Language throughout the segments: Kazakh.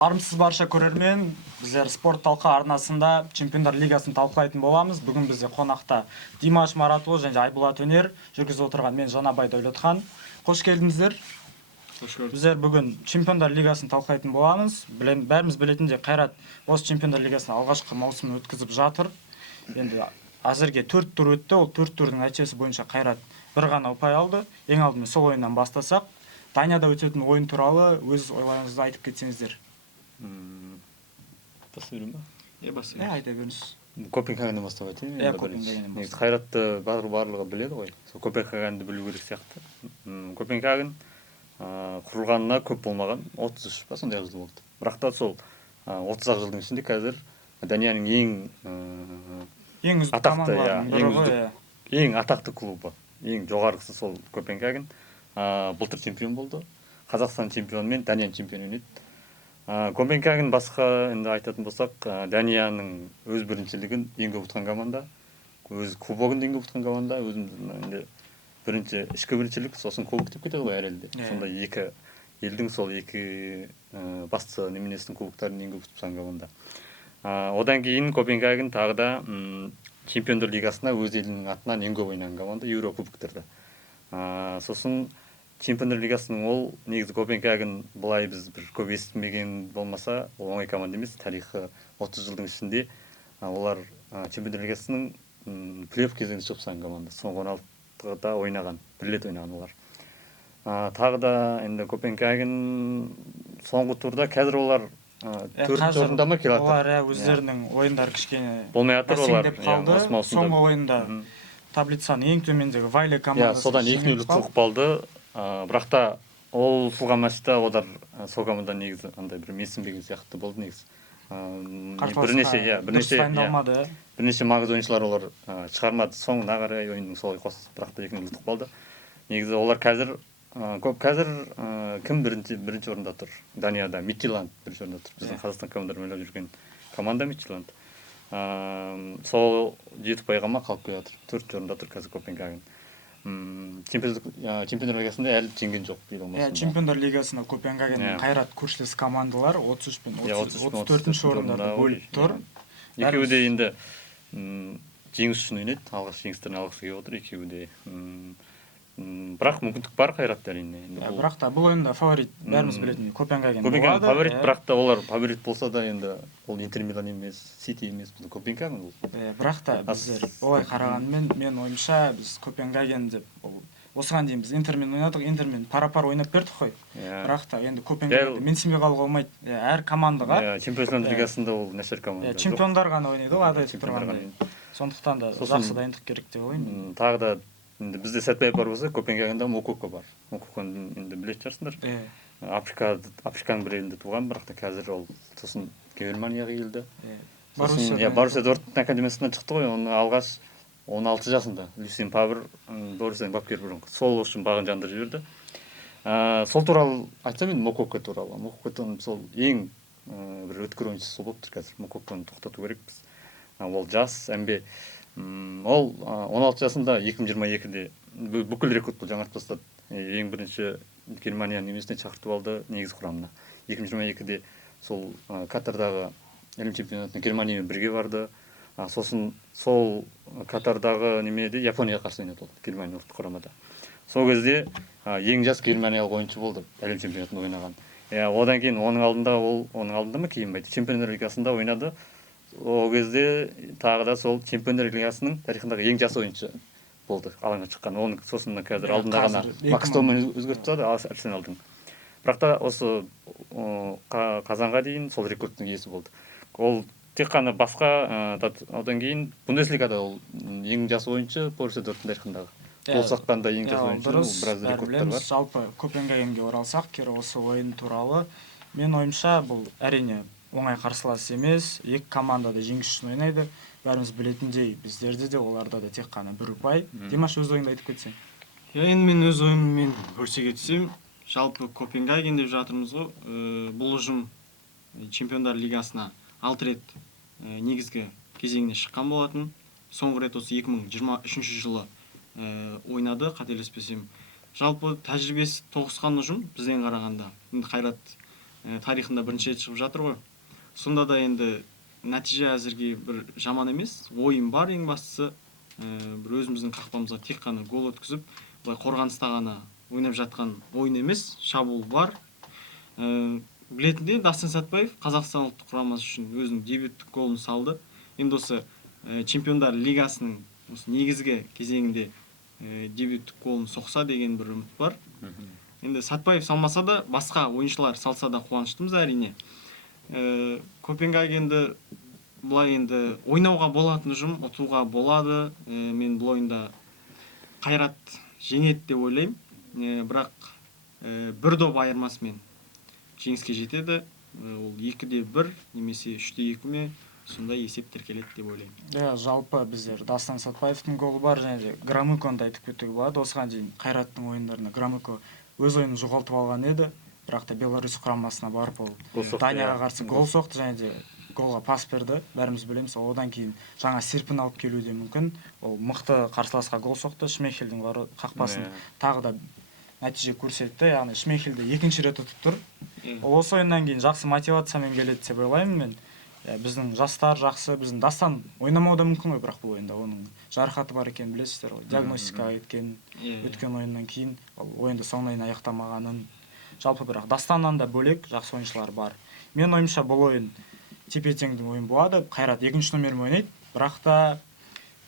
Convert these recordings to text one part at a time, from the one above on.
Армысыз барша көрермен, біздер спорт талқы арнасында Чемпиондар лигасын талқылайтын боламыз. Бүгін бізде қонақта Димаш Маратұлы және Айбулат Өнер, жүргізіп отырған мен Жанабай Дәулетхан. Қош келдіңіздер. Қош көрдік. Біздер бүгін Чемпиондар лигасын талқылайтын боламыз. Бәріміз білетіндей Қайрат осы Чемпиондар лигасының алғашқы маусымын өткізіп жатыр. Енді әзірге 4 тур өтті. Ол 4 турдың нәтижесі бойынша Қайрат бір ғана ұпай алды. Ең алдымен сол ойыннан бастасақ, Данияда өтетін ойын туралы өз ойларыңызды айтып кетсеңіздер. Басырма? Басыр. Айта беріңіз. Копенгагеннен бастап айтайын. Копенгагеннен бастап. Қайратты барлығы біледі ғой. Сол Копенгагенді білу керек сияқты. Копенгаген құрылғанына көп болмаған, 33 па сондай жыл болды. Бірақ та сол 30 жылдың ішінде қазір Данияның ең атақты клубы, ең жоғарғысы сол Копенгаген. Былтыр чемпион болды. Қазақстан чемпионы мен Данияның чемпионы ойнады. Копенгаген басқа енді айтатын болсақ, Данияның өз біріншілігін ең көп ұтқан команда, өз кубогын ең көп ұтқан команда, өзіміздің бірінші ішкі біріншілік, сосын кубок деп кетеді ғой әр елде. Сонда екі елдің сол екі басты неменесінің кубоктарын ең көп ұтқан команда. Одан кейін Копенгаген тағы да Чемпиондар лигасына өз елінің атынан ең көп ойнаған команда Еурокубоктарда. Сосын Чемпиондар лигасының ол негізі Копенгаген былай біз бір көп естімеген болмаса, ол оңай команда емес. Тарихы 30 жылдың ішінде олар Чемпиондар лигасының плей-офф кезеңіне шығып салған команда. Соңғы 16-да ойнаған, бір рет ойнаған олар. Тағы да енді Копенгаген соңғы турда қазір олар 4-ші орында ма келе жатыр? Олар өздерінің ойындары кішкене болмай жатыр олар. Соңғы ойында таблицаның ең төмендегі Вайле командасы. Содан 2-0 ұтылып қалды. Бірақ та ол ұтылған матчта олар сол команда негізі андай бір менсінбеген сияқты болды негізі. Бірнеше маңызды ойыншылар олар шығармады. Соңына қарай ойынның солай қосып, бірақ та 2-0 ұтылып қалды. Негізі олар қазір кім бірінші орында тұр? Данияда Midtjylland бірінші орында тұр. Біздің Қазақстан командалары ойнап жүрген команда Midtjylland. Сол 7 ұпайға ма қалып келе жатыр. 4-ші орында тұр қазір Копенгаген. Чемпиондар лигасында әлі жеңген жоқ дейді болмасында. Чемпиондар лигасында Копенгаген Қайрат көршілес командалар 33 пен 34-ші орындарда бөліп тұр. Екеуі де енді жеңіс үшін ойнайды. Алғаш жеңістерін алғысы келіп отыр екеуі де. Бірақ мүмкіндік бар Қайратта әрине. Бірақ та бұл ойында фаворит бәріміз білетін Копенгаген болады. Копенгаген фаворит, бірақ та олар фаворит болса да енді ол Интер Милан емес, Сити емес, бұл Копенгаген ол. Бірақ та біздер олай қарағанмен мен ойымша біз Копенгаген деп осыған дейін біз Интермен ойнадық, Интермен пара-пар ойнап бердік қой. Бірақ та енді Копенгагенді менсінбей қалуға болмайды. Әр командаға Чемпиондар лигасында ол нашар команда. Чемпиондар ғана ойнайды ғой, адайтып тұрғандай. Сондықтан да жақсы дайындық керек деп ойлаймын. Тағы да енді бізде Сәтбаев бар болса, Копенгагенда Мококо бар. Мококоны енді білетін шығарсыңдар. Африканың бір елінде туған, бірақ та қазір ол сосын Германияға келді. Боруссия Дортмунд академиясынан шықты ғой, оны алғаш 16 жасында Люсин Фабр, Боруссияның бапкері бұрынғы. Сол үшін бағын жандырып жіберді. Сол туралы айтсам енді Мококо туралы. Мококоның сол ең бір өткір ойыншысы болып тұр қазір. Мококоны тоқтату керекпіз. Ол жас, әмбе ол 16 жасында 2022-де бүкіл рекордты жаңартып тастады. Ең бірінші Германияның немесіне шақыртып алды негізгі құрамына. 2022-де сол Катардағы әлем чемпионатына Германиямен бірге барды. Сосын сол Катардағы немеде Японияға қарсы ойнады ол Германия ұлттық құрамада. Сол кезде ең жас германиялық ойыншы болды әлем чемпионатында ойнаған. Одан кейін оның алдында ма кейін бе Чемпиондар лигасында ойнады. Ол кезде тағы да сол Чемпиондар лигасының тарихындағы ең жас ойыншы болды алаңға шыққан. Оның сосын қазір алдында ғана Макс Томмен өзгертіп тастады Арсеналдың. Бірақ та осы қазанға дейін сол рекордтың иесі болды. Ол тек қана басқа одан кейін Бундеслигада ол ең жас ойыншы Боруссия Дортмунд тарихындағы. Ол саққанда ең жас ойыншы, біраз рекордтар бар. Жалпы Копенгагенге оралсақ, кері осы ойын туралы мен ойымша бұл әрине оңай қарсылас емес, екі команда да жеңіс үшін ойнайды. Бәріміз білетіндей, біздерде де, оларда да тек қана бір ұпай. Димаш, өз ойыңды айтып кетсең. Енді мен өз ойыммен көрсете кетсем, жалпы Копенгаген деп жатырмыз ғой. Бұл ұжым Чемпиондар лигасына 6 рет негізгі кезеңіне шыққан болатын. Соңғы рет осы 2023 жылы ойнады, қателеспесем. Жалпы тәжірибесі тоғысқан ұжым бізден қарағанда. Енді Қайрат тарихында бірінші рет шығып жатыр ғой. Сонда да енді нәтиже әзірге бір жаман емес. Ойын бар, ең бастысы. Бір өзіміздің қақпамызға тек қана гол өткізіп, былай қорғаныста ғана ойнап жатқан ойын емес, шабуыл бар. Білетіндей, Дастан Сәтбаев Қазақстан ұлттық құрамасы үшін өзінің дебюттік голын салды. Енді осы Чемпиондар лигасының осы негізгі кезеңінде дебюттік голын соқса деген бір үміт бар. Енді Сәтбаев салмаса да, басқа ойыншылар салса да қуаныштымыз әрине. Копенгагенді бұлай енді ойнауға болатын ұжым, ұтуға болады. Мен бұл ойында Қайрат жеңеді деп ойлаймын. Бірақ бір доп айырмасымен жеңіске жетеді. Ол 2-1 немесе 3-2 ме сондай есеп тіркеледі деп ойлаймын. Жалпы біздер Дастан Сәтбаевтың голы бар, және де Громыконы да айтып кетуге болады. Осыған дейін Қайраттың ойындарында Громыко өз ойынын жоғалтып алған еді. Бірақ та Беларусь құрамасына барып ол Данияға қарсы гол соқты, және де голға пас берді. Бәріміз білеміз, одан кейін жаңа серпін алып келуі де мүмкін. Ол мықты қарсыласқа гол соқты. Шмейхелдің қақпасын тағы да нәтиже көрсетті. Яғни Шмейхелді екінші рет ұтып тұр. Ол осы ойыннан кейін жақсы мотивациямен келеді деп ойлаймын мен. Біздің жастар жақсы, біздің Дастан ойнамауы да мүмкін ғой, бірақ бұл ойында оның жарақаты бар екенін білесіздер ғой. Диагностикаға кеткен өткен ойыннан кейін ойынды соңына дейін аяқтамағанын. Жалпы бірақ Дастаннан да бөлек жақсы ойыншылар бар. Мен ойымша бұл ойын тепе-теңдің ойын болады. Қайрат екінші номермен ойнайды, бірақ та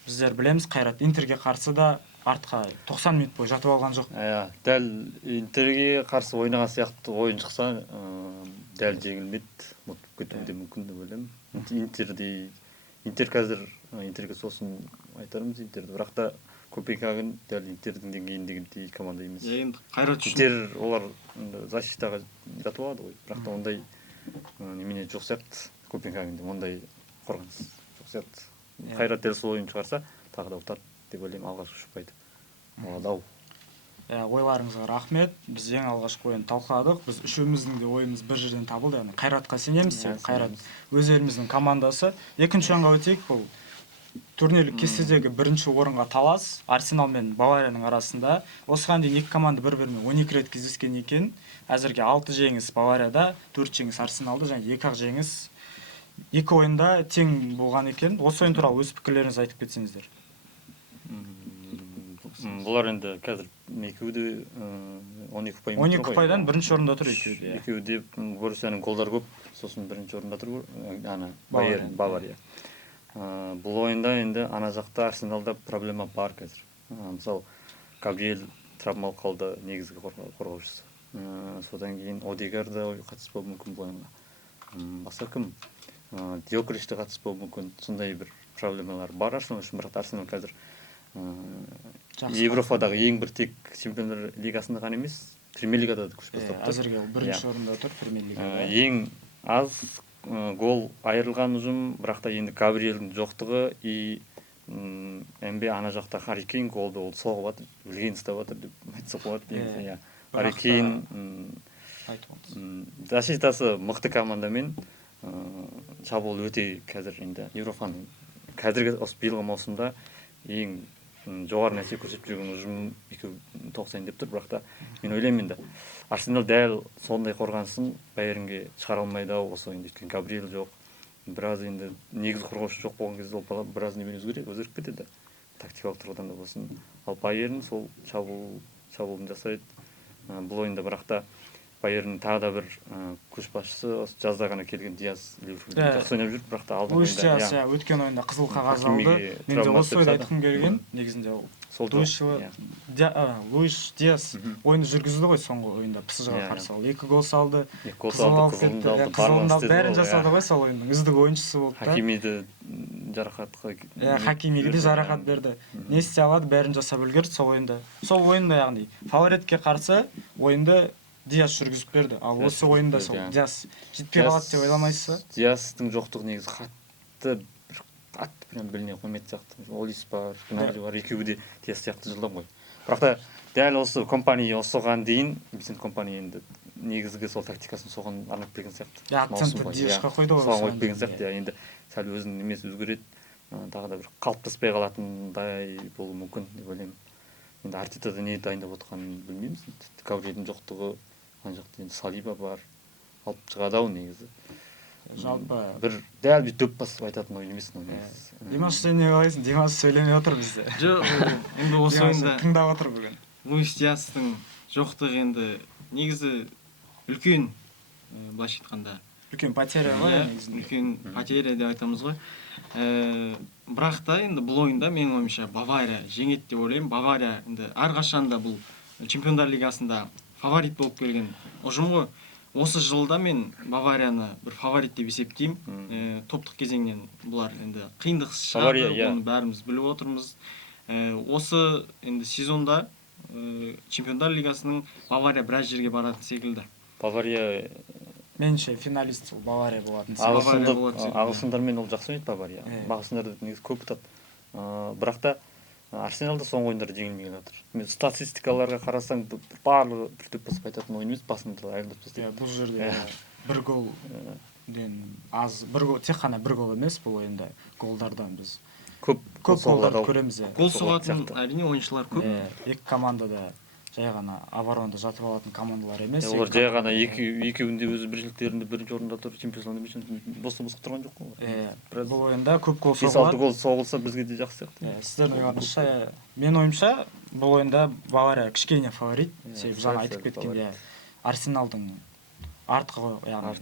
біздер білеміз, Қайрат Интерге қарсы да артқа 90 минут бойы жатып алған жоқ. Дәл Интерге қарсы ойнаған сияқты ойын шықса, дәл жеңілмейді, ұмытып кетуі де мүмкін деп ойлаймын. Интер қазір Интерге сосын айтарымыз Интерді, бірақ та Копенгаген дәл Интердің деңгейіндегідей команда емес. Енді Қайрат үшін Интер олар защитаға жатып алады ғой, бірақ та ондай немене жоқ сияқты. Копенгагенде ондай қорғаныс жоқ сияқты. Қайрат дәл сол ойын шығарса, тағы да ұтады деп ойлаймын, алғашқы ұшпайды. Болады-ау. Ойларыңызға рахмет. Біз ең алғашқы ойын талқыладық. Біз үшеуміздің де ойымыз бір жерден табылды. Яғни Қайратқа сенеміз. Қайрат өз еліміздің командасы. Екінші ойынға өтейік. Бұл турнирлік кестедегі бірінші орынға талас Арсенал мен Баварияның арасында. Осыған дейін екі команда бір-бірімен 12 рет кездескен екен. Әзірге 6 жеңіс Баварияда, 4 жеңіс Арсеналда, және 2 жеңіс екі ойында тең болған екен. Осы ойын туралы өз пікірлеріңізді айтып кетсеңіздер. Бұлар енді қазір екеуі де 12 ұпаймен тұр ғой. 12 ұпайдан бірінші орында тұр екеуі де. Екеуі де Боруссияның голдар көп, сосын бірінші орында тұр ғой, Бавария. Бұл ойында енді ана жақта Арсеналда проблема бар қазір. Мысалы, Габриэль травмалық қалды, негізгі қорғаушысы. Содан кейін Одегар да қатыспауы мүмкін бұл ойынға. Басқа кім? Диокриш те қатыспауы мүмкін. Сондай бір проблемалар бар Арсенал үшін, бірақ Арсенал қазір Европадағы ең бір тек Чемпиондар лигасында ғана емес, Премьер лигада да күш бастап тұр. Әзірге ол бірінші орында тұр Премьер лигада. Ең аз гол айырылған ұжым, бірақ та енді Габриэльдің жоқтығы и МБ ана жақта Харри Кейн голды ол соғып жатыр, білген ұстап жатыр деп айтсақ болады. Харри Кейн защитасы мықты командамен шабуыл өте қазір енді Еуропаның қазіргі осы биылғы маусымда ең жоғары нәтиже көрсетіп жүрген ұжым екеуі тоқсайын деп тұр, бірақ та мен ойлаймын енді Арсенал дәл сондай қорғанысын Байернге шығара алмайды-ау осы ойында, өйткені Габриэль жоқ, біраз енді негізгі қорғаушы жоқ болған кезде ол біраз немен өзгеріп кетеді, тактикалық тұрғыдан да болсын. Ал Байерн сол шабуылын жасайды. Бұл ойында бірақ та Байернің тағы да бір көшбасшысы осы жазда ғана келген Диас Ливерпульде жақсы ойнап жүр, бірақ та алдыңғы ойында өткен ойында қызыл қағаз алды. Мен де осы ойды айтқым келген. Негізінде ол Луис Диас ойынды жүргізді ғой соңғы ойында ПСЖ-ға қарсы. Ол 2 гол салды. Қызылын алды, бәрін жасады ғой сол ойындың үздік ойыншысы болды. Хакимиді жарақатқа Хакимиге де жарақат берді. Не істей алады, бәрін жасап үлгерді сол ойында. Сол ойында яғни фаворитке қарсы ойынды Диас жүргізіп берді. Ал осы ойында сол Диас жетпей қалады деп ойламайсыз ба? Диастың жоқтығы негізі қатты прям біліне қоймайды сияқты. Олис бар, Гнабри бар, екеуі де Диас сияқты жылдам ғой. Бірақ та дәл осы компания осыған дейін біздің компания енді негізгі сол тактикасын соған арнап берген сияқты. Акцентті Диасқа қойды ғой. Соған қойып берген сияқты. Енді сәл өзінің немесі өзгереді. Тағы да бір қалыптаспай қалатындай болуы мүмкін деп ойлаймын. Енді Артетада не дайындап отқанын білмейміз. Габриэльдің жоқтығы, ана жақта енді Салиба бар. алып чыгат ау негизи. Жалпы Бир дәл бир дөп басып айтатын ойын эмес негизи. Димаш, сен не ойлайсың? Димаш сөйлемей отыр бізде. Жоқ, енді осы ойында тыңдап отыр бүгін. Луис Диастың жоқтығы енді негізі үлкен, былайша айтқанда Үлкен потеря ғой негізінде. үлкен потеря деп айтамыз ғой. Бірақ та енді бұл ойында менің ойымша Бавария жеңеді деп ойлаймын. Бавария енді әрқашанда бұл Чемпиондар лигасында фаворит болып келген ұжым ғой. Осы жылда мен Баварияны бір фаворит деп есептеймін. Топтық кезеңнен бұлар енді қиындық шығарды, оны бәріміз біліп отырмыз. Осы енді сезонда Чемпиондар лигасының Бавария біраз жерге баратын секілді. Бавария меніңше финалист ол Бавария болатын ағылшындармен ол жақсы ойнайды Бавария. Ағылшындарды негізі көп ұтады. Бірақ та Арсеналда соңғы ойындары жеңілмеген жатыр. Мен статистикаларға қарасаң барлығы бір дөп басып айтатын ойын емес, басында айырылып тастайды. Бұл жерде бір голден аз, тек қана бір гол емес бұл ойында. Голдардан біз көп голдарды көреміз. Гол соғатын әрине ойыншылар көп. Екі командада жай ғана оборонда жатып алатын командалар емес. Олар жай ғана екеуінде өз біріншіліктерінде бірінші орында тұр, чемпионшылар бос тұрған жоқ қой. Бұл ойында көп гол соғылады. 5-6 гол соғылса бізге де жақсы сияқты. Сіздердің ойыңызша, мен ойымша бұл ойында Бавария кішкене фаворит. Себебі жаңа айтып кеткенде Арсеналдың артқы, яғни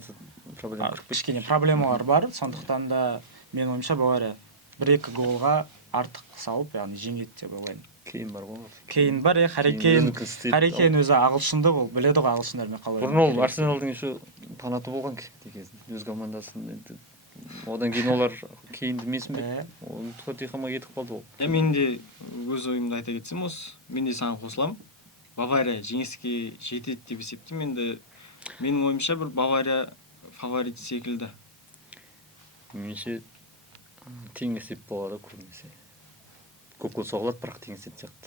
кішкене проблемалар бар. Сондықтан да мен ойымша Бавария 1-2 голға артық салып, яғни жеңеді деп ойлаймын. Кейін бар ғой. Кейін бар, Харри Кейн өзі ағылшынды бол, біледі ғой ағылшындармен қалай. Бұрын ол Арсеналдың еще фанаты болған кезінде, өз командасын. Одан кейін олар Кейнді менсінбек. Тоттенхэмге кетіп қалды ол. Мен де өз ойымды айта кетсем осы, мен де саған қосыламын. Бавария жеңіске жетеді деп есептеймін. Енді менің ойымша бір Бавария фаворит секілді. Меніңше тең есеп болады көбінесе. Көп гол соғылады, бірақ тең есеп сияқты.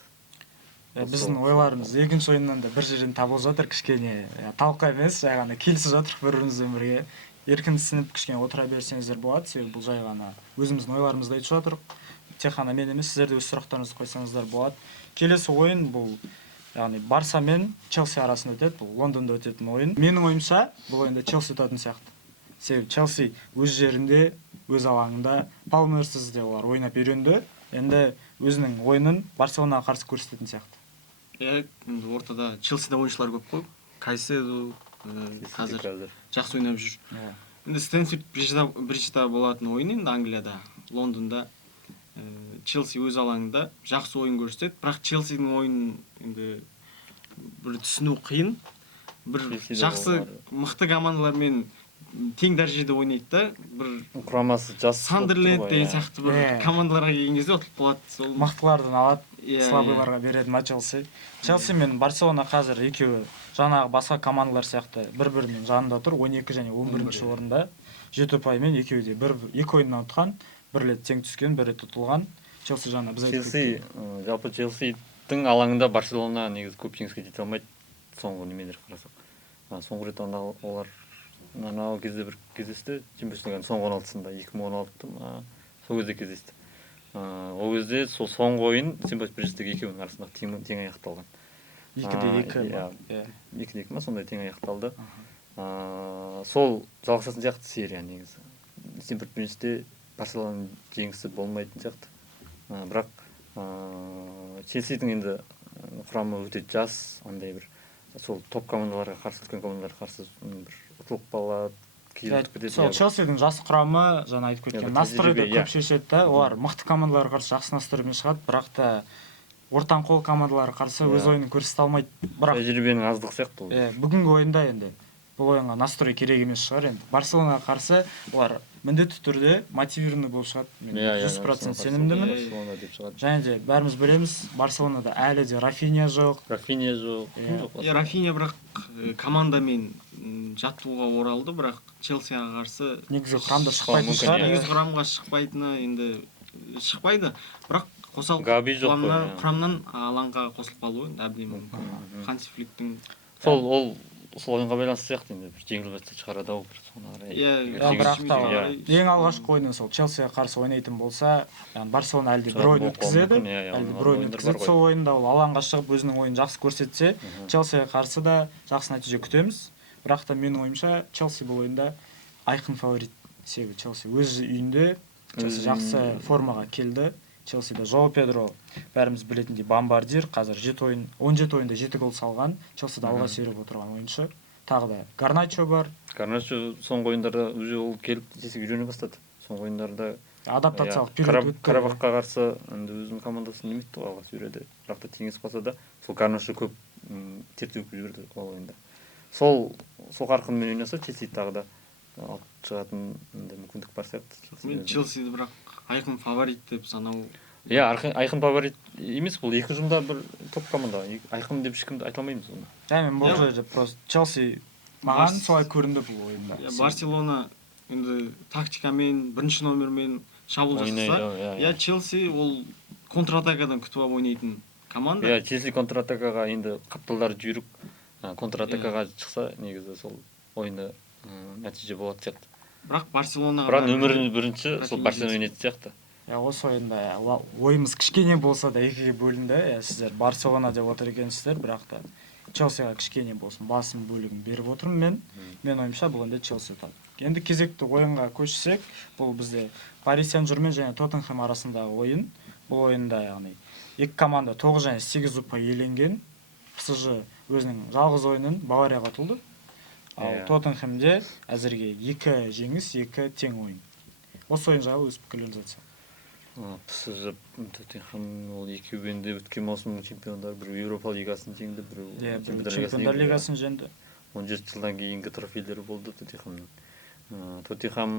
Біздің ойларымыз екінші ойыннан да бір жерден табылып жатыр, кішкене талқы емес, жай ғана келісіп жатырық бір-бірімізбен бірге. Еркінсініп кішкене отыра берсеңіздер болады, себебі бұл жай ғана өзіміздің ойларымызды айтып жатырық. Тек қана мен емес, сіздер де өз сұрақтарыңызды қойсаңыздар болады. Келесі ойын бұл, яғни Барса мен Челси арасында өтеді, бұл Лондонда өтетін ойын. Менің ойымша, бұл ойында Челси ұтатын сияқты. Себебі Челси өз жерінде, өз алаңында Палмерсіз де олар ойнап үйренді. Енді өзінің ойынын Барселонаға қарсы көрсететін сияқты. Енді ортада Челсиде ойыншылар көп қой. Кайседо қазір жақсы ойнап жүр. Енді Стэнфорд Бриджда болатын ойын енді Англияда, Лондонда Челси өз алаңында жақсы ойын көрсетеді. Бірақ Челсидің ойынын енді бір түсіну қиын. Бір жақсы мықты командалармен тең дәрежеде ойнайды да, бір құрамасы жас Сандерленд деген сияқты бір командаларға келген кезде ұтылып қалады. Сол мықтылардан алады, слабыйларға береді ма Челси. Челси мен Барселона қазір екеуі жаңағы басқа командалар сияқты бір-бірінің жанында тұр, 12 және 11-ші орында. 7 ұпаймен екеуі де екі ойыннан ұтқан, бір рет тең түскен, бір рет ұтылған. Челси жаңа біз айтып кеткен. Жалпы Челсидің алаңында Барселона негізі көп жеңіске жете алмайды. Соңғы немелер қарасақ. Соңғы рет олар анау кезде бір кездесті, чемпионшылық лиганың соңғы 16-сында 2016-та сол кезде кездесті. Ол кезде сол соңғы ойын Стэнфорд Бридждегі екеуінің арасында тең аяқталған. 2-2 ма, сондай тең аяқталды. Сол жалғасатын сияқты серия негізі. Стэнфорд Бриджде Барселонаның жеңісі болмайтын сияқты. Бірақ Челсидің енді құрамы өте жас, андай бір сол топ командаларға қарсы, үлкен командаларға қарсы бір ұтылып қалады, кейін ұтып кетеді. Сол Челсидің жас құрамы, жаңа айтып кеткен, настройды көп шешеді да, олар мықты командаларға қарсы жақсы настроймен шығады, бірақ та ортаңқол командаларға қарсы өз ойынын көрсете алмайды. Тәжірибенің аздығы сияқты ол. Бүгінгі ойында енді бұл ойынға настрой керек емес шығар енді. Барселонаға қарсы олар міндетті түрде мотивированный болып шығады. Мен 100% сенімдімін. Және де бәріміз білеміз, Барселонада әлі де Рафиня жоқ. Рафиня бірақ командамен жаттығуға оралды, бірақ Челсиға қарсы негізгі құрамда шықпайтын шығар. Негізгі құрамға шықпайтыны енді шықпайды, бірақ қосалқы құрамнан алаңға қосылып қалуы әбден мүмкін. Ханси Фликтің сол ойынға байланысты сияқты енді бір жеңіліп жатса шығарады ау бір соны қарай. Бірақ та ең алғашқы ойыны сол Челсиға қарсы ойнайтын болса, яғни Барселона әлде бір ойын өткізеді, сол ойында ол алаңға шығып өзінің ойынын жақсы көрсетсе, Челсиға қарсы да жақсы нәтиже күтеміз. бірақ та менің ойымша Челси бұл ойында айқын фаворит. Себебі Челси өз үйінде Челси жақсы формаға келді. Челсиде Жоу Педро бәріміз білетіндей бомбардир, қазір 17 ойында 7 гол салған, Челсиде алға серіп отырған ойыншы. Тағы да Гарначо бар. Гарначо соңғы ойындарда уже ол келіп Челсиге үйрене бастады. Соңғы ойындарда адаптациялық период өтті. Қарабаққа қарсы енді өзінің командасын неметті ғой, алға сүйреді. Бірақ та теңесіп қалса да, сол Гарначо көп тер төгіп жіберді ол ойында. Сол қарқынмен ойнаса Челси тағы да алып шығатын мүмкіндік бар сияқты. Мен Челсиді бірақ айқын фаворит деп санау. Иә, айқын фаворит емес, бұл екі ұжымда бір топ команда. Айқын деп ешкімді айта алмаймыз оны. Мен бұл жерде просто Челси маған солай көрінді бұл ойында. Барселона енді тактикамен, бірінші номермен шабуыл жасаса, Челси ол контратакадан күтіп алып ойнайтын команда. Иә, Челси контратакаға енді қапталдар жүйрік контратакаға шықса, негізі сол ойында нәтиже болады сияқты. Бірақ Барселонаға бірақ нөмірі бірінші сол Барселона ойнайтын сияқты. Осы ойында ойымыз кішкене болса да екіге бөлінді. Сіздер Барселона деп отыр екенсіздер, бірақ та Челсиға кішкене болсын басым бөлігін беріп отырмын мен ойымша бұл ойында Челси ұтады. Енді кезекті ойынға көшсек, бұл бізде Пари Сен-Жермен және Тоттенхэм арасындағы ойын. Бұл ойында яғни екі команда 9 және 8 ұпай иеленген. ПСЖ өзінің жалғыз ойынын Баварияға ұтылды. Ал Тоттенхэмде әзірге 2 жеңіс, 2 тең ойын. Осы ойын жайлы өз пікірлеріңізді айтсаңыз. ПСЖ Тоттенхэм ол екеуінде өткен маусымның чемпиондары, бір Еуропа лигасын жеңді, бір Чемпиондар лигасын жеңді. 17 жылдан кейінгі трофейлері болды Тоттенхэмнің. Тоттенхэм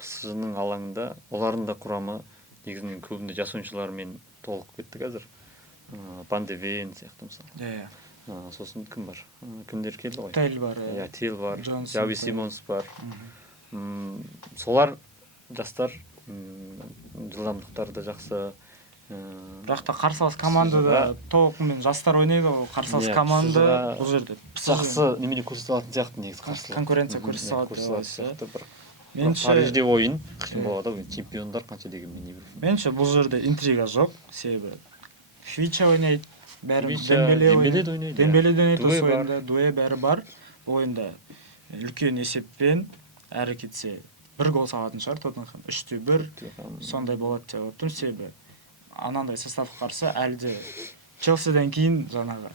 ПСЖ-ның алаңында, олардың да құрамы негізінен көбінде жас ойыншылармен толығып кетті қазір. Ван де Вен сияқты мысалы. Сосын кім бар? Кімдер келді ғой? Тейл бар. Тейл бар, Жави Симонс бар. Солар жастар, жылдамдықтары да жақсы. Бірақ та қарсылас командада толығымен жастар ойнайды ғой. Қарсылас команда бұл жерде жақсы немене көрсете алатын сияқты негізі қарсылас. Конкуренция көрсете алатын сияқты. Меніңше Парижде ойын қиын болады ғой, чемпиондар қанша дегенмен не білесің. Меніңше бұл жерде интрига жоқ, себебі Хвича ойнайды, бәрі Дембеле ойнайды, осы ойында Дуэ бәрі бар. Бұл ойында үлкен есеппен әрі кетсе 1 гол салатын шығар Тоттенхэм, 3-1 сондай болады деп отырмын, себебі анандай составқа қарсы әлде Челсиден кейін жаңағы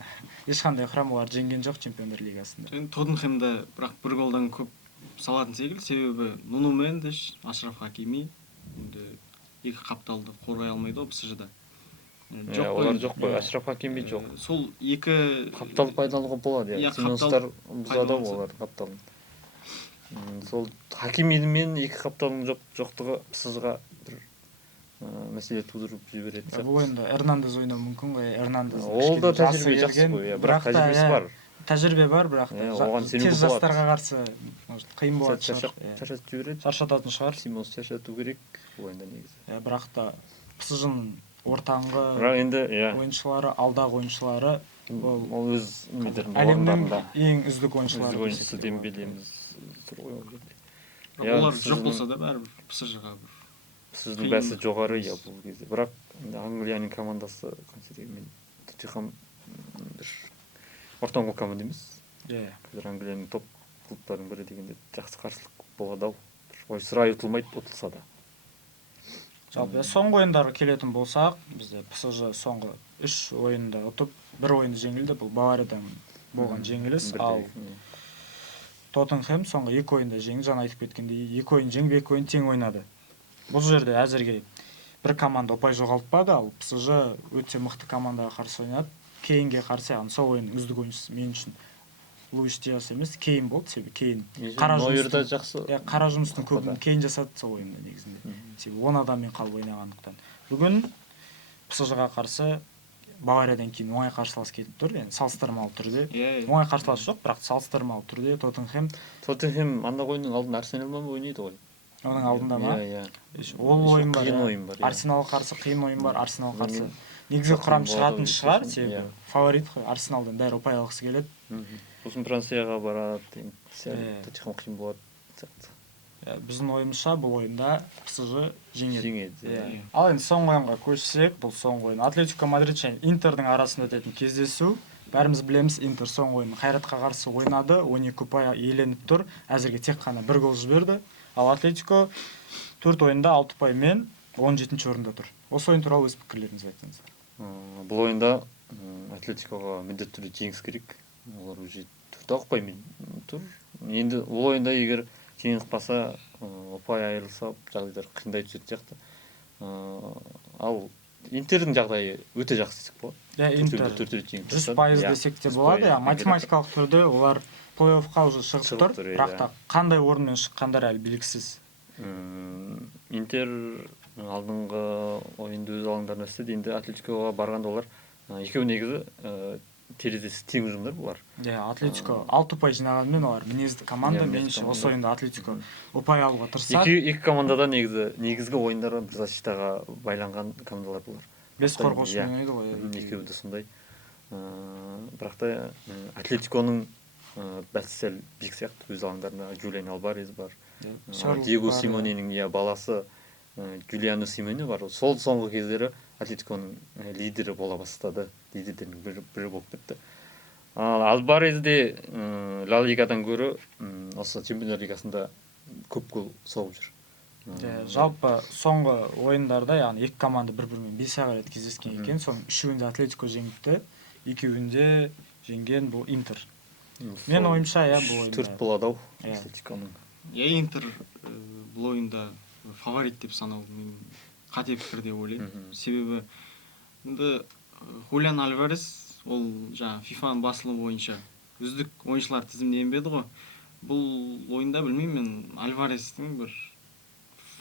ешқандай құрам олар жеңген жоқ чемпиондар лигасында. Тоттенхэмде бірақ 1 голдан көп салатын секілді, себебі Нуно Мендеш, Ашраф Хакими енді екі қапталды қорғай алмайды ғой ПСЖ-да. Олар жоқ қой, Ашраф Хакими жоқ. Сол екі қаптал пайдалануға болады, Симонстар бұзады олар қапталын. Сол Хакимимен екі қапталының жоқтығы ПСЖ-ға бір мәселе тудырып жібереді. Бұл ойында Эрнандес ойнау мүмкін ғой, Эрнандес. Ол да тәжірибе жақсы ғой, бірақ тәжірибесі бар. Тәжірибе бар, бірақ тез жастарға қарсы қиын болады шығар. Шаршатып жібереді. Шаршататын шығар. Симонс шаршату керек ойында негізі. Бірақ та ПСЖ-ның ортаңғы ойыншылары, алдағы ойыншылары ол өз әлемнің ең үздік ойыншылары. Ойыншысы Дембелеміз тұр ғой ол жерде. Олар жоқ болса да бәрібір ПСЖ-ға ПСЖ-ның бәсі жоғары бұл кезде. Бірақ Англияның командасы қанша дегенмен Тоттенхэм бір ортаңғы команда емес. Қазір Англияның топ клубтарының бірі дегенде жақсы қарсылық болады ау. Ойсырай ұтылмайды, ұтылса да. Жалпы соңғы ойындарға келетін болсақ, бізде ПСЖ соңғы 3 ойында ұтып, 1 ойынды жеңілді. Бұл Бавариядан болған жеңіліс. Ал Тоттенхэм соңғы 2 ойында жеңді. Жаңа айтып кеткендей, 2 ойын жеңіп, 2 ойын тең ойнады. Бұл жерде әзірге бір команда ұпай жоғалтпады, ал ПСЖ өте мықты командаға қарсы ойнады. Кейнге қарсы, сол ойынның үздік ойыншысы мен үшін Луис Диас емес, Кейн болды, себебі Кейн қара жұмыстың көбін Кейн жасады сол ойында негізінде. Себебі 10 адаммен қалып ойнағандықтан. Бүгін ПСЖ-ға қарсы Бавариядан кейін оңай қарсылас кетіп тұр, енді салыстырмалы түрде. Оңай қарсылас жоқ, бірақ салыстырмалы түрде Тоттенхэм андақ ойынның алдында Арсеналмен ойнайды ғой. Оның алдында ма? Ол ойын бар. Арсеналға қарсы қиын ойын бар, Арсеналға қарсы негізгі құрам шығатын шығар, себебі фаворит қой, Арсеналдан бәрі ұпай алғысы келеді. Сосын Францияға барады, Тоттенхэм қиын болады. Біздің ойымызша бұл ойында ПСЖ жеңеді. Ал енді соңғы ойынға көшсек, бұл соңғы ойын Атлетико Мадрид және Интердің арасында өтетін кездесу. бәріміз білеміз, Интер соңғы ойын Қайратқа қарсы ойнады, 12 ұпай иеленіп тұр. Әзірге тек қана 1 гол жіберді. Ал Атлетико 4 ойында 6 ұпаймен 17-ші орында тұр. Осы ойын туралы өз пікірлеріңізді айтыңыздар. Бұл ойында Атлетикоға міндетті түрде жеңіс керек. Олар уже 4 ұпаймен тұр. Енді бұл ойында егер жеңіспаса, ұпай айырылса, жағдайлар қиындай түсетін сияқты. Ал Интердің жағдайы өте жақсы десек болады. Интер 100% десек те болады. Математикалық түрде олар плей-оффқа уже шығып тұр, бірақ та қандай орынмен шыққандар әлі белгісіз. Интер алдыңғы ойынды өз алаңдарында істеді. Енді Атлетикоға барғанда олар екеуі негізі терезесі тең ұжымдар бұлар. Атлетико 6 ұпай жинағанымен олар мінезді команда. Меніңше осы ойында Атлетико ұпай алуға тырысады. Екі командада негізгі ойындары бір защитаға байланған командалар бұлар. 5 қорғаушымен ойнайды ғой. Екеуі де сондай. Бірақ та Атлетиконың бәсі сәл биік сияқты. Өз алаңдарында Джулиан Альварес бар. Диего Симоненің баласы Джулиано Симоне бар. Сол соңғы кездері Атлетиконың лидері бола бастады. Лидердің бірі болып кетті. Альварес де Ла Лигадан гөрі осы Чемпиондар Лигасында көп гол соғып жүр. Жалпы соңғы ойындарда, яғни екі команда бір-бірімен 5 рет кездескен екен. Соның 3-інде Атлетико жеңіпті, 2-інде жеңген бұл Интер. Мен ойымша, бұл ойында 4 болады ау Атлетиконың. Интер бұл ойында фаворит деп санау мен қате пікір деп ойлаймын. Себебі енді Хулиан Альварес ол жаңа FIFA-ның басылымы бойынша үздік ойыншылар тізіміне енбеді ғой. Бұл ойында білмеймін, мен Альварестің бір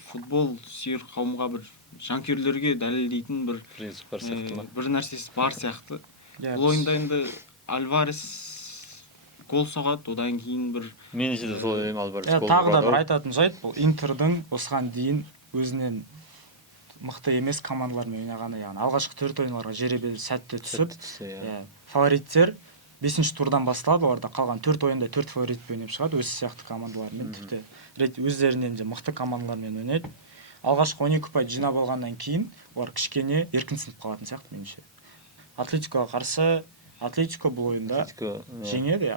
футбол сүйер қауымға бір жанкүйерлерге дәлелдейтін бір нәрсесі бар сияқты. Бұл ойында енді Альварес гол соғады, одан кейін бір меніңше де сол ойлаймын, Альварес гол. Тағы да бір айтатын жайт, бұл Интердің осыған дейін өзінен мықты емес командалармен ойнағаны, яғни алғашқы 4 ойындарға жеребе сәтті түсіп, фавориттер 5-ші турдан басталады, оларда қалған 4 ойында 4 фаворитпен ойнап шығады, өзі сияқты командалармен, тіпті өздерінен де мықты командалармен ойнайды. Алғашқы 12 ұпай жинап алғаннан кейін олар кішкене еркінсініп қалатын сияқты меніңше. Атлетикоға қарсы Атлетико бұл ойында жеңеді,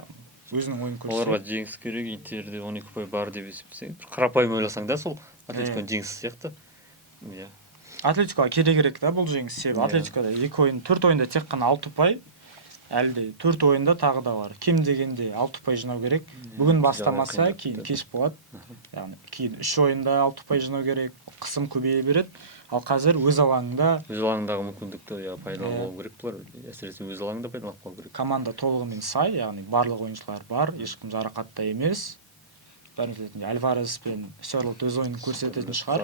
өзінің ойын көрсетеді. Оларға жеңіс керек, Интерде 12 ұпай бар деп есептесең, қарапайым ойласаң да сол Атлетиконың жеңісі сияқты. Атлетикоға керек та бұл жеңіс, себебі Атлетикода 4 ойында тек қана 6 ұпай, әлде 4 ойында тағы да бар. Кем дегенде 6 ұпай жинау керек. Бүгін бастамаса, кейін кеш болады. Яғни кейін 3 ойында 6 ұпай жинау керек, қысым көбейе береді. Ал қазір өз алаңдағы мүмкіндікті пайдаланып алу керек бұлар. Әсіресе өз алаңында пайдаланып алу керек. Команда толығымен сай, яғни барлық ойыншылар бар, ешкім жарақатта емес. Альварес пен Серлот өз ойынын көрсететін шығар.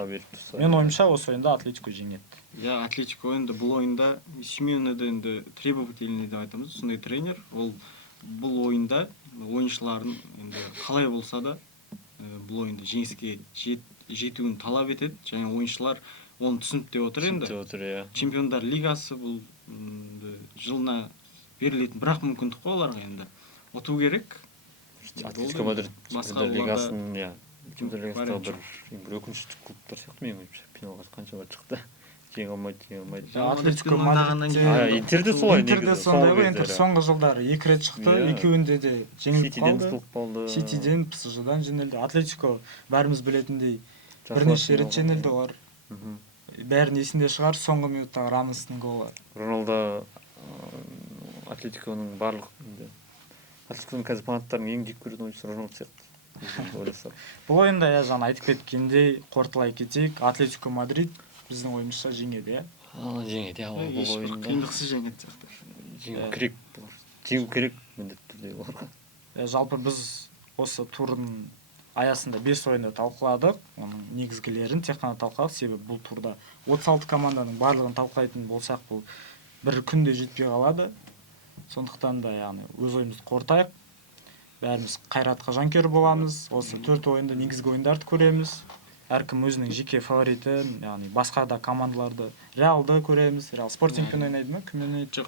Мен ойымша осы ойында Атлетико жеңеді. Атлетико енді бұл ойында Симеонеде енді требовательный деп айтамыз, сондай тренер. Ол бұл ойында ойыншыларын енді қалай болса да бұл ойында жеңіске жетуін талап етеді, және ойыншылар оны түсініп те отыр енді. Чемпиондар Лигасы бұл жылына берілетін бірақ мүмкіндік қой оларға енді. Ұту керек. Атлетико Мадрид Чемпиондар Лигасын, Чемпиондар Лигасындағы бір өкінішті клубтар сияқты менің ойымша. Финалға қанша шықты. Жеңе алмайды. Атлетико Мадрид Интерде солай негізі. Интер соңғы жылдары 2 рет шықты, екеуінде де жеңіліп қалды. Ситиден, ПСЖ-дан жеңілді. Атлетико бәріміз білетіндей бірнеше рет жеңілді олар. Бәрін есінде шығар, соңғы минуттағы Рамостың голы. Роналдо Атлетиконың барлық Атлетиконың қазір фанаттарының ең жек көретін ойыншысы Роналдо сияқты. Бұл ойында жаңа айтып кеткендей, қорытылай кетейік, Атлетико Мадрид біздің ойымызша жеңеді, Жеңеді, бұл ойында. Қиындықсыз жеңеді сияқты. Жеңу керек міндетті түрде оларға. Жалпы біз осы турдың аясында 5 ойынды талқыладық, оның негізгілерін тек қана талқыладық, себебі бұл турда 36 команданың барлығын талқылайтын болсақ, бұл бір күнде жетпей қалады. Сондықтан да өз ойымызды қортайық. Бәріміз Қайратқа жанкүйер боламыз. Осы 4 ойында негізгі ойындарды көреміз. Әркім өзінің жеке фаворитін, яғни басқа да командаларды, Реалды көреміз. Реал Спортингпен ойнайды ма? Кіммен ойнайды?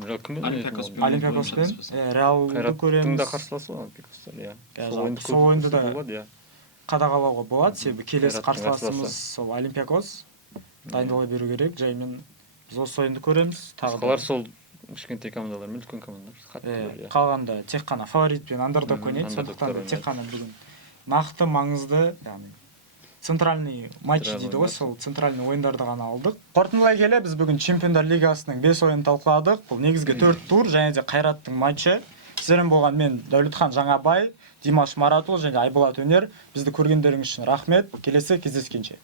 Олимпиакоспен. Реалды көреміз. Қайраттың да қарсыласы Олимпиакостар. Сол ойынды да қадағалауға болады, себебі келесі қарсыласымыз сол Олимпиакос. Дайындала беру керек, жаймен біз осы ойынды көреміз. Басқалар сол кішкентай командалар мен үлкен командалар қатты қалғанда тек қана фаворит пен андердог ойнайды, сондықтан тек қана бүгін нақты маңызды, яғни центральный матч дейді ғой, сол центральный ойындарды ғана алдық. Қорытындылай келе біз бүгін Чемпиондар Лигасының 5 ойынын талқыладық. Бұл негізгі 4 тур және де Қайраттың матчы. Сіздермен болған мен Дәулетхан Жаңабай, Димаш Маратұлы және Айболат Өнер. Бізді көргендеріңіз үшін рахмет. Келесі кездескенше.